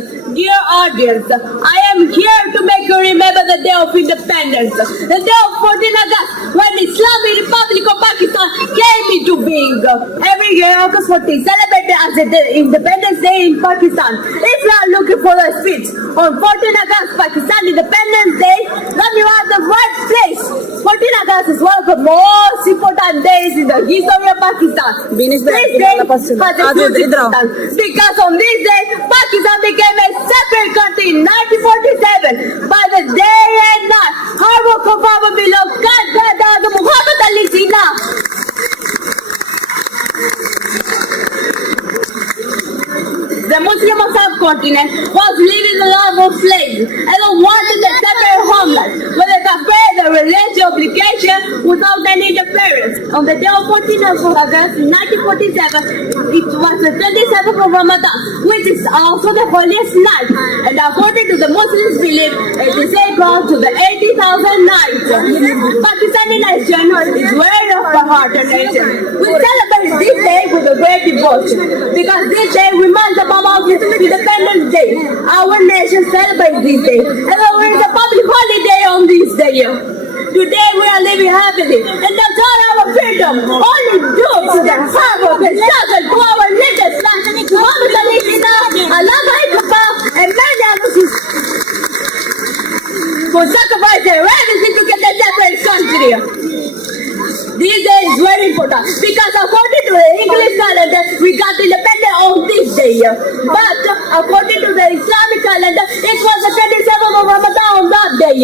dear audience, I am here to make you remember the day of independence, the day of 14 August, when Islamic Republic of Pakistan came into being. Every year, August 14 celebrated as the Independence Day in Pakistan. If you are looking for a speech on 14 August, Pakistan Independence Day, then you are the right place. 14 August is one of the most important days in the history of Pakistan. This day has a huge importance because on this day, Pakistan became a separate country in 1947. By the day and night, hard work of our beloved Qadr Muhammad Ali Jinnah. The Muslim subcontinent was living the life of slaves and wanted a separate homeland where they could pay their religious obligation without any interference. On the day of 14th of August 1947, it was the 27th of Ramadan, which is also the holiest night. And according to the Muslims' belief, it is equal to the 80,000 nights. Pakistani nation is very of the heart and nation. We celebrate this day with a great devotion because this day reminds about Independence Day. Our nation celebrates this day, and there is a public holiday on this day. Today we are living happily, and that's all our freedom. Only due to the hard work and struggle to our leaders, Muhammad Ali Jinnah, Allama Iqbal, and many others who sacrificed their everything to get a separate country. This day is very important because according to the English calendar, we got independent on this day. But according to the Islamic calendar, it was the 27th of Ramadan on that day.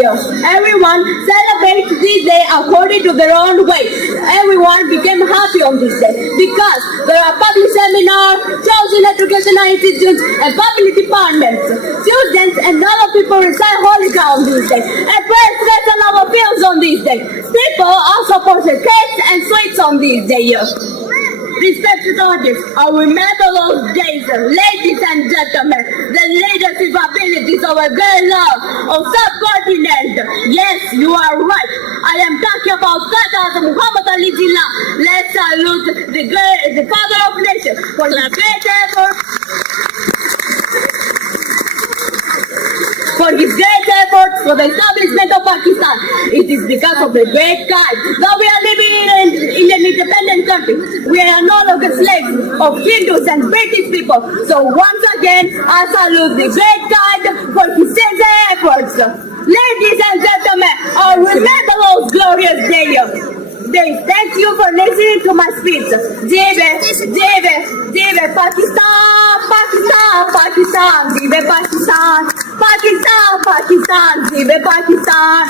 Everyone celebrates this day according to their own way. Everyone became happy on this day because there are public seminars, chosen educational institutes, and public departments. Students and other people recite Holy Quran on this day and pray stress on our fields on this day. People also purchase cakes and sweets on this day. Respected audience, I remember those days, ladies and gentlemen, the leadership abilities of a great love of subcontinent. Yes, you are right. I am talking about Qadr Muhammad Ali Jinnah. Let's salute the father of nations for the great effort. For his great effort for the establishment of Pakistan. It is because of the great guy that we are living in an independent country. We are no longer slaves of Hindus and British people. So once again, I salute the great guy for his sincere efforts. Ladies and gentlemen, I remember those glorious days. Thank you for listening to my speech. Jai Pakistan, Pakistan, Pakistan, Jai Pakistan, Pakistan, Pakistan, Jai Pakistan.